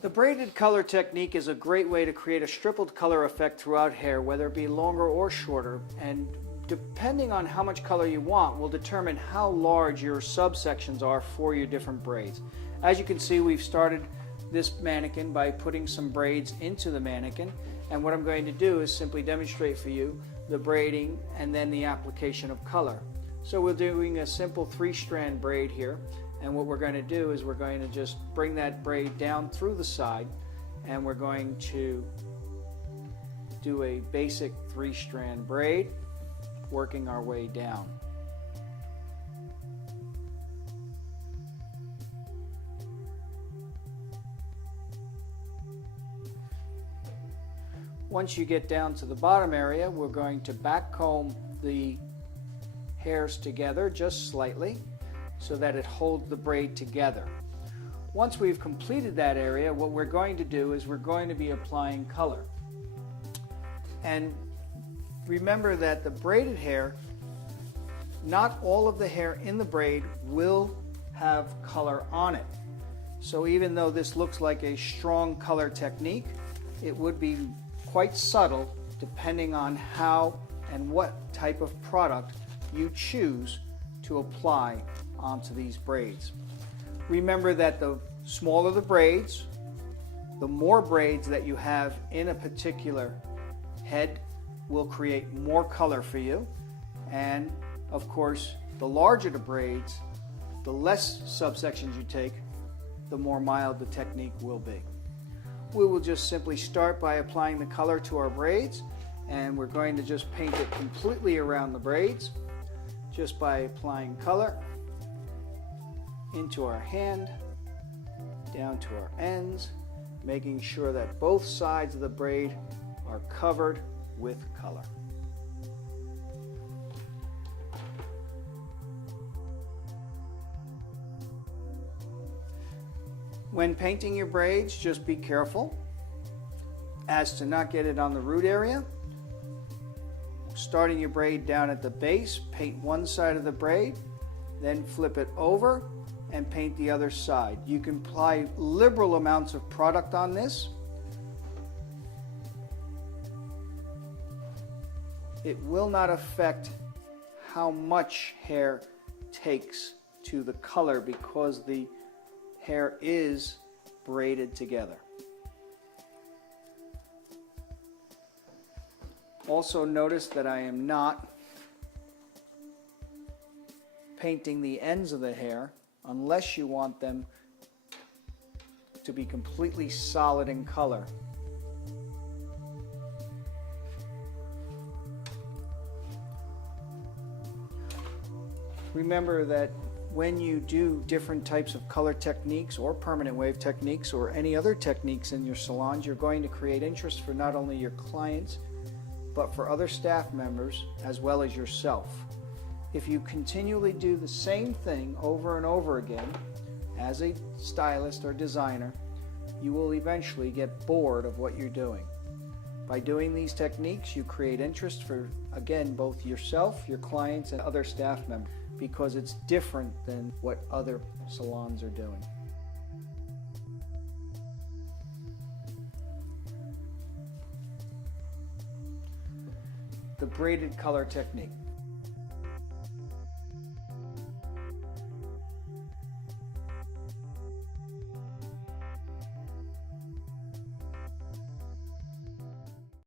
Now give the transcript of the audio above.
The braided color technique is a great way to create a stippled color effect throughout hair, whether it be longer or shorter, and depending on how much color you want will determine how large your subsections are for your different braids. As you can see, we've started this mannequin by putting some braids into the mannequin, and what I'm going to do is simply demonstrate for you the braiding and then the application of color. So we're doing a simple 3-strand braid here, and what we're going to do is we're going to just bring that braid down through the side, and we're going to do a basic 3-strand braid, working our way down. Once you get down to the bottom area, we're going to back comb the hairs together just slightly so that it holds the braid together. Once we've completed that area, what we're going to do is we're going to be applying color. And remember that the braided hair, not all of the hair in the braid will have color on it. So even though this looks like a strong color technique, it would be quite subtle depending on how and what type of product you choose to apply onto these braids. Remember that the smaller the braids, the more braids that you have in a particular head will create more color for you, and of course the larger the braids, the less subsections you take, the more mild the technique will be. We will just simply start by applying the color to our braids, and we're going to just paint it completely around the braids just by applying color into our hand, down to our ends, making sure that both sides of the braid are covered with color. When painting your braids, just be careful as to not get it on the root area. Starting your braid down at the base, paint one side of the braid, then flip it over and paint the other side. You can apply liberal amounts of product on this. It will not affect how much hair takes to the color because the hair is braided together. Also notice that I am not painting the ends of the hair unless you want them to be completely solid in color. Remember that when you do different types of color techniques or permanent wave techniques or any other techniques in your salons, you're going to create interest for not only your clients but for other staff members as well as yourself. If you continually do the same thing over and over again as a stylist or designer, you will eventually get bored of what you're doing. By doing these techniques, you create interest for, again, both yourself, your clients, and other staff members, because it's different than what other salons are doing. The braided color technique.